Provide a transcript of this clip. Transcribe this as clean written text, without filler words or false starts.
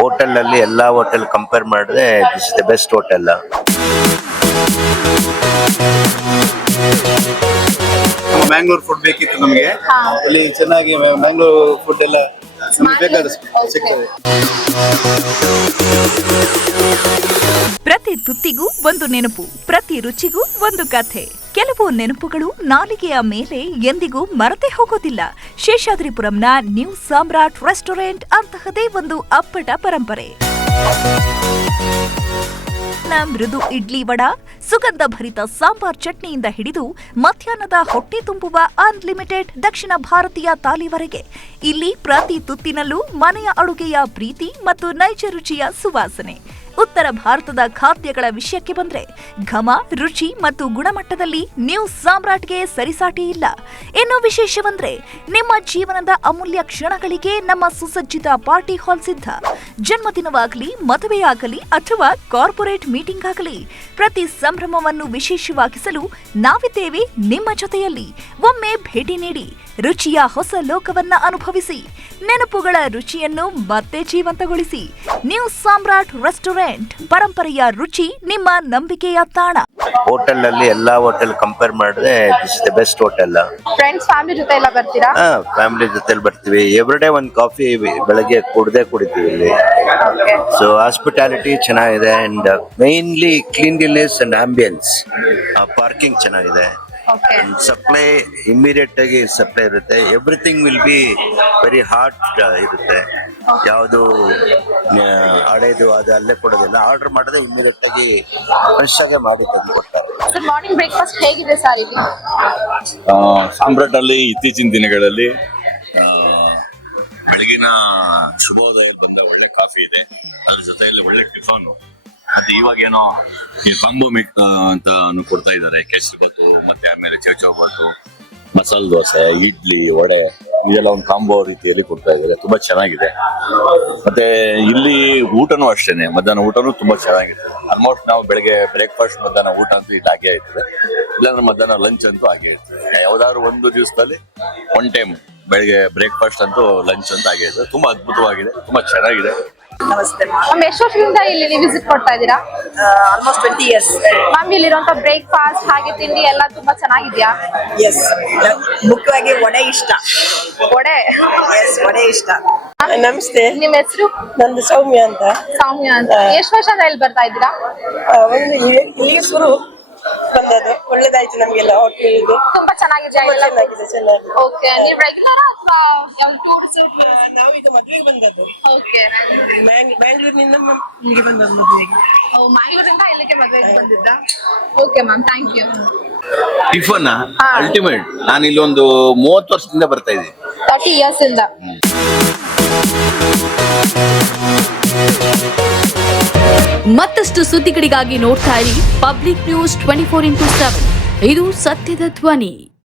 Hotel ಅಲ್ಲಿ ಎಲ್ಲಾ hotel compare ಮಾಡಿದ್ರೆ this is the best hotel. Mangalore food ಬೇಕಿತ್ತು ನಮಗೆ. ಇಲ್ಲಿ ಚೆನ್ನಾಗಿ ಮ್ಯಾಂಗ್ಳೂರ್ ಫುಡ್ ಎಲ್ಲ ನಮಗೆ ಬೇಕಾದಷ್ಟು ಸಿಗ್ತದೆ. ಪ್ರತಿ ತುತ್ತಿಗೂ ಒಂದು ನೆನಪು, ಪ್ರತಿ ರುಚಿಗೂ ಒಂದು ಕಥೆ. ಕೆಲವು ನೆನಪುಗಳು ನಾಲಿಗೆಯ ಮೇಲೆ ಎಂದಿಗೂ ಮರೆತೇ ಹೋಗೋದಿಲ್ಲ. ಶೇಷಾದ್ರಿಪುರಂನ ನ್ಯೂ ಸಾಮ್ರಾಟ್ ರೆಸ್ಟೋರೆಂಟ್ ಅಂತಹದೇ ಒಂದು ಅಪ್ಪಟ ಪರಂಪರೆ. ಮೃದು ಇಡ್ಲಿ ವಡ, ಸುಗಂಧ ಭರಿತ ಸಾಂಬಾರ್ ಚಟ್ನಿಯಿಂದ ಹಿಡಿದು ಮಧ್ಯಾಹ್ನದ ಹೊಟ್ಟೆ ತುಂಬುವ ಅನ್ಲಿಮಿಟೆಡ್ ದಕ್ಷಿಣ ಭಾರತೀಯ ತಾಲಿವರೆಗೆ ಇಲ್ಲಿ ಪ್ರತಿ ತುತ್ತಿನಲ್ಲೂ ಮನೆಯ ಅಡುಗೆಯ ಪ್ರೀತಿ ಮತ್ತು ನೈಜ ರುಚಿಯ ಸುವಾಸನೆ. ಉತ್ತರ ಭಾರತದ ಖಾದ್ಯಗಳ ವಿಷಯಕ್ಕೆ ಬಂದ್ರೆ ಘಮ, ರುಚಿ ಮತ್ತು ಗುಣಮಟ್ಟದಲ್ಲಿ ನ್ಯೂ ಸಾಮ್ರಾಟ್ಗೆ ಸರಿಸಾಟಿ ಇಲ್ಲ. ಇನ್ನು ವಿಶೇಷವಂದ್ರೆ ನಿಮ್ಮ ಜೀವನದ ಅಮೂಲ್ಯ ಕ್ಷಣಗಳಿಗೆ ನಮ್ಮ ಸುಸಜ್ಜಿತ ಪಾರ್ಟಿ ಹಾಲ್ ಸಿದ್ಧ. ಜನ್ಮದಿನವಾಗಲಿ, ಮದುವೆಯಾಗಲಿ ಅಥವಾ ಕಾರ್ಪೊರೇಟ್ ಮೀಟಿಂಗ್ ಆಗಲಿ, ಪ್ರತಿ ಸಂಭ್ರಮವನ್ನು ವಿಶೇಷವಾಗಿಸಲು ನಾವಿದ್ದೇವೆ ನಿಮ್ಮ ಜೊತೆಯಲ್ಲಿ. ಒಮ್ಮೆ ಭೇಟಿ ನೀಡಿ, ರುಚಿಯ ಹೊಸ ಲೋಕವನ್ನ ಅನುಭವಿಸಿ, ನೆನಪುಗಳ ರುಚಿಯನ್ನು ಮತ್ತೆ ಜೀವಂತಗೊಳಿಸಿ. ನ್ಯೂ ಸಾಮ್ರಾಟ್ ರೆಸ್ಟೋರೆಂಟ್, ಪರಂಪರೆಯ ರುಚಿ, ನಿಮ್ಮ ನಂಬಿಕೆಯ ತಾಣ. ಹೋಟೆಲ್ ಅಲ್ಲಿ ಎಲ್ಲಾ ಹೋಟೆಲ್ ಕಂಪೇರ್ ಮಾಡಿದ್ರೆ this is the best hotel. Friends, family ಜೊತೆ ಎಲ್ಲ ಬರ್ತೀರಾ? ಫ್ಯಾಮಿಲಿ ಜೊತೆಲಿ ಬರ್ತೀವಿ. ಎವ್ರಿಡೇ ಒಂದು ಕಾಫಿ ಬೆಳಗ್ಗೆ ಕುಡಿತೀವಿ ಇಲ್ಲಿ. ಸೊ ಹಾಸ್ಪಿಟಾಲಿಟಿ ಚೆನ್ನಾಗಿದೆ and mainly cleanliness and ambience. Parking ಚೆನ್ನಾಗಿದೆ. ಸಪ್ಲೈ ಇಮಿಡಿಯೇಟ್ ಆಗಿ ಸಪ್ಲೈ ಇರುತ್ತೆ. Everything will be very hot ಇರುತ್ತೆ. ಯಾವುದು ಹಳೇದು ಅದು ಅಲ್ಲೇ ಕೊಡೋದಿಲ್ಲ. ಆರ್ಡರ್ ಮಾಡಿದ್ರೆ ಇಮಿಡಿಯೇಟ್ ಆಗಿ ಫ್ರೆಶ್ ಆಗಿ ಮಾಡಿ ತಂದು ಕೊಡ್ತಾರೆ. ಮಾರ್ನಿಂಗ್ ಬ್ರೇಕ್ಫಾಸ್ಟ್ ಹೇಗಿದೆ ಸರ್ ಇಲ್ಲಿ? ಸಾಮ್ರಾಟ್ ಅಲ್ಲಿ ಇತ್ತೀಚಿನ ದಿನಗಳಲ್ಲಿ ಬೆಳಗಿನ ಶುಭೋದಯಲ್ಲಿ ಬಂದ ಒಳ್ಳೆ ಕಾಫಿ ಇದೆ, ಅದ್ರ ಜೊತೆಯಲ್ಲಿ ಒಳ್ಳೆ ಟಿಫನ್. ಮತ್ತೆ ಇವಾಗೇನೋ ಈ ಕಾಂಬೋ ಅಂತ ಕೊಡ್ತಾ ಇದ್ದಾರೆ. ಕೇಸರಿ ಬಾತು ಮತ್ತೆ ಆಮೇಲೆ ಚೌಚೌ ಬಾತು, ಮಸಾಲೆ ದೋಸೆ, ಇಡ್ಲಿ, ವಡೆ, ಇದೆಲ್ಲ ಒಂದು ಕಾಂಬೋ ರೀತಿಯಲ್ಲಿ ಕೊಡ್ತಾ ಇದ್ದಾರೆ. ತುಂಬಾ ಚೆನ್ನಾಗಿದೆ. ಮತ್ತೆ ಇಲ್ಲಿ ಊಟನೂ ಅಷ್ಟೇನೆ, ಮಧ್ಯಾಹ್ನ ಊಟನೂ ತುಂಬಾ ಚೆನ್ನಾಗಿರ್ತದೆ. ಆಲ್ಮೋಸ್ಟ್ ನಾವು ಬೆಳಗ್ಗೆ ಬ್ರೇಕ್ಫಾಸ್ಟ್, ಮಧ್ಯಾಹ್ನ ಊಟ ಅಂತೂ ಇಲ್ಲಿ ಹಾಗೆ ಇರ್ತದೆ. ಇಲ್ಲಾಂದ್ರೆ ಮಧ್ಯಾಹ್ನ ಲಂಚ್ ಅಂತೂ ಹಾಗೆ ಇರ್ತದೆ. ಯಾವ್ದಾದ್ರು ಒಂದು ದಿವಸದಲ್ಲಿ ಒನ್ ಟೈಮ್ ಬೆಳಗ್ಗೆ ಬ್ರೇಕ್ಫಾಸ್ಟ್ ಅಂತೂ ಲಂಚ್ ಅಂತ ಹಾಗೆ ಇರ್ತದೆ. ತುಂಬಾ ಅದ್ಭುತವಾಗಿದೆ, ತುಂಬಾ ಚೆನ್ನಾಗಿದೆ. ನಮಸ್ತೆ ಮ್ಯಾಮ್. ಎಷ್ಟು ವರ್ಷದಿಂದ ಇಲ್ಲಿ ನೀವು ವಿಸಿಟ್ ಕೊಡ್ತಾ ಇದ್ದೀರಾ? Almost 20 years. ಮ್ಯಾಮ್, ಇಲ್ಲಿರುವಂತ ಬ್ರೇಕ್ಫಾಸ್ಟ್ ಹಾಗೆ ತಿಂಡಿ ಎಲ್ಲ ತುಂಬಾ ಚೆನ್ನಾಗಿದ್ಯಾ? ಎಸ್, ಮುಖ್ಯವಾಗಿ ವಡೆ ಇಷ್ಟ. ವಡೆ? ಎಸ್, ವಡೆ ಇಷ್ಟ. ನಮಸ್ತೆ, ನಿಮ್ಮ ಹೆಸರು? ನಂದು ಸೌಮ್ಯ ಅಂತ. ಸೌಮ್ಯ ಅಂತ. ಎಷ್ಟು ವರ್ಷದಿಂದ ಇಲ್ಲಿ ಬರ್ತಾ ಇದ್ದೀರಾ? ಒಂದು ಇಲ್ಲಿಗೆ ಶುರು ಬಂದದ್ದು. ಒಳ್ಳೇದಾಯ್ತು ನಮ್ಗೆಲ್ಲ. ಹೋಟೆಲ್ ಇದೆ, ತುಂಬಾ ಚೆನ್ನಾಗಿದೆ. ಚೆನ್ನಾಗಿದೆ. ಓಕೆ, ನೀವು ರೆಗ್ಯುಲರ್ ಅಥವಾ ಟೂರ್ಸ್? ನಾವು ಇದು ಮದುವೆಗೆ ಬಂದದ್ದು. ಓಕೆ, ಬ್ಯಾಂಗ್ಳೂರಿನಿಂದ ಇಲ್ಲಿಗೆ ಬಂದದ್ದು ಮದುವೆಗೆ. ಮ್ಯಾಂಗ್ಳೂರಿಂದ ಇಲ್ಲಿಗೆ ಮದುವೆಗೆ ಬಂದಿದ್ದ? Okay ma'am, thank you. Tiffin ultimate. ನಾನು ಇಲ್ಲಿ ಒಂದು 30 ವರ್ಷದಿಂದ ಬರ್ತಾ ಇದ್ದೀನಿ. 30 years ಇಂದ. ಮತ್ತಷ್ಟು ಸುದ್ದಿಗಳಿಗಾಗಿ ನೋಡ್ತಾ ಇರಿ ಪಬ್ಲಿಕ್ ನ್ಯೂಸ್ 24x7. ಇದು ಸತ್ಯದ ಧ್ವನಿ.